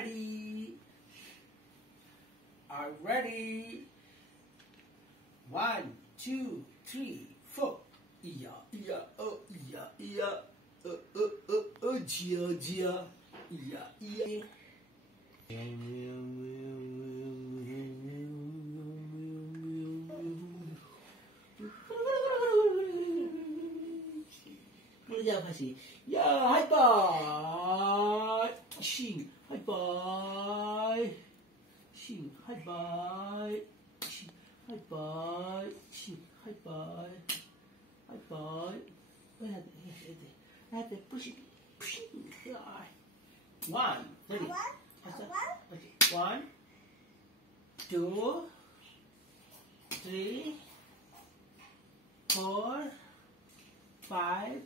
ready? Are ready? 1, 2, 3, 4. Iya, iya, iya, iya. Jia, jia. Iya, iya. Ya, high five. Sing, high five. Sing, high five. Sing, high five. Sing, high five. High five. I have to push it. One, ready? Okay. 1, 2, 3, 4, 5,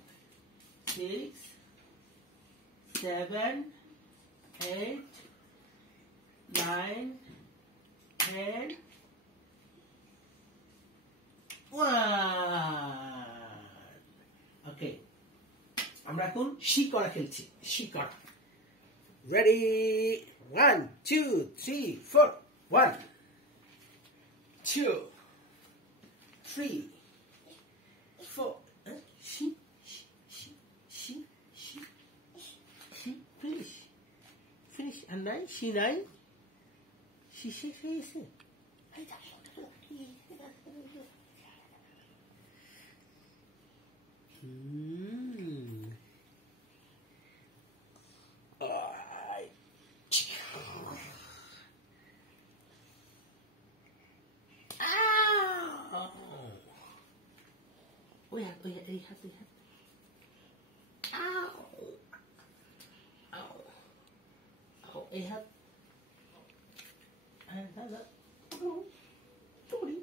6, 7, 8, 9, 10. 1. Okay. আমরা এখন শিকড়া খেলছি শিকড়া ready 1 2 3 4 1 2 3 4 shi finish and nine she nine she finish you have to. Ow! Ow! Ow! You have. And that's it. Tori.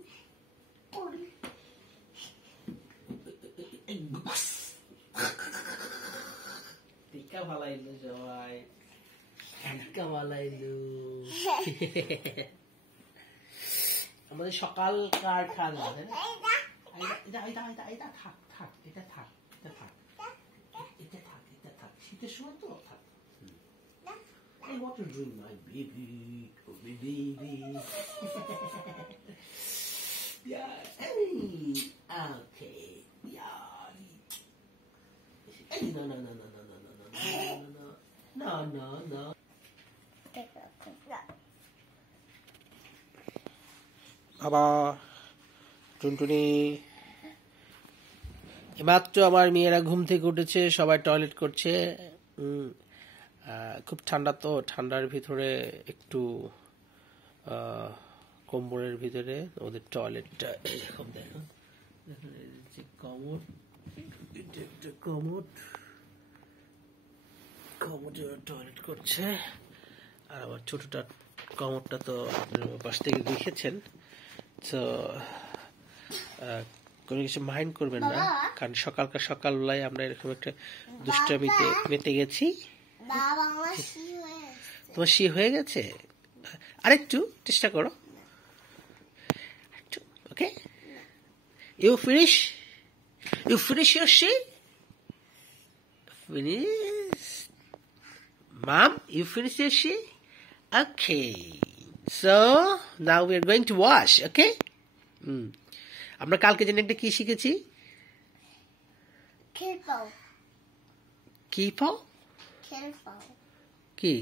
Tika malailu Joy. Tika malailu. আমাদের সকালকার খাওয়া এটা থাক শীতের সময় তো থাক I want to drink my baby yeah okay yeah no বাবা টুনটুনি মাত্র আমার মেয়েরা ঘুম থেকে উঠেছে সবাই টয়লেট করছে খুব ঠান্ডা তো ঠান্ডার ভিতরে একটু কম্বলের ভিতরে ওদের টয়লেটটা এরকম দেখুন যে কমোডে টয়লেট করছে আর আমার ছোটটা কমোডটা তো আপনার পাশ থেকে দেখেছেন তো কোনো কিছু মাইন্ড করবেন না কারণ সকালবেলায় আমরা এরকম একটা দুষ্টামিতে মেতে গেছি তোমার শি হয়ে গেছে আরেকটু চেষ্টা করো okay you finish your she finish mum you finish your she okay so now we are going to wash okay আমরা কালকে জেনে একটা কি শিখেছি কি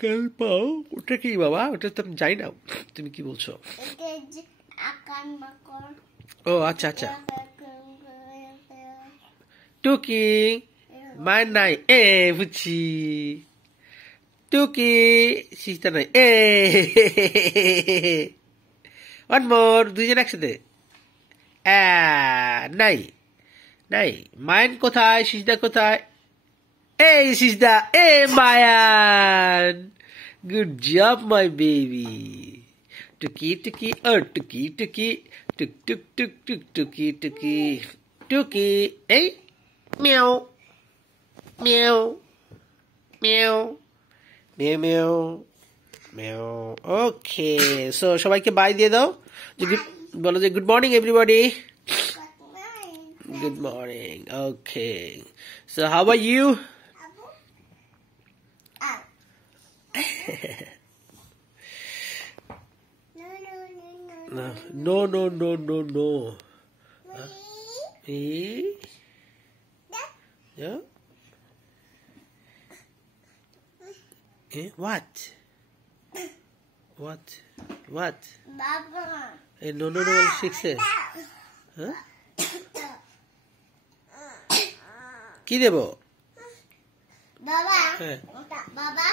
খেলপাও ওটা কি বাবা ওটা তো আমি জানি না তুমি কি বলছো ও আচ্ছা টুকি মায়ের নাই বুঝছি টুকি সিস্টা নাই ওয়ান মোর দুইজন একসাথে নাই মায়ান কোথায় সিজদা কোথায় এই সিজদা Mayan good job my baby টুকি টুকি টুকি এই মিয়াও ওকে সো সবাইকে বাই দিয়ে দাও বলো যে good morning everybody Good morning. Okay. So how about you? No, no, no, no, no. E? Yeah? What? What? What? Baba. No, no, no, শিখছে হ্যাঁ কি দেব Baba. হ্যাঁ Baba.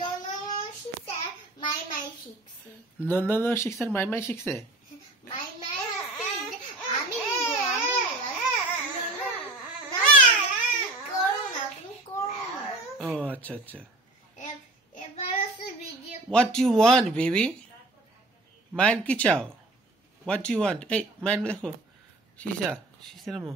No, no, no, she said, my শিখছে। no, no, no, শিখছে মাই শিখছে My আমি ও আচ্ছা আচ্ছা এবার আছে video What do you want, baby? Mine কি চাও? What do you want? Hey, mine দেখো। Shisha, Shisha mo.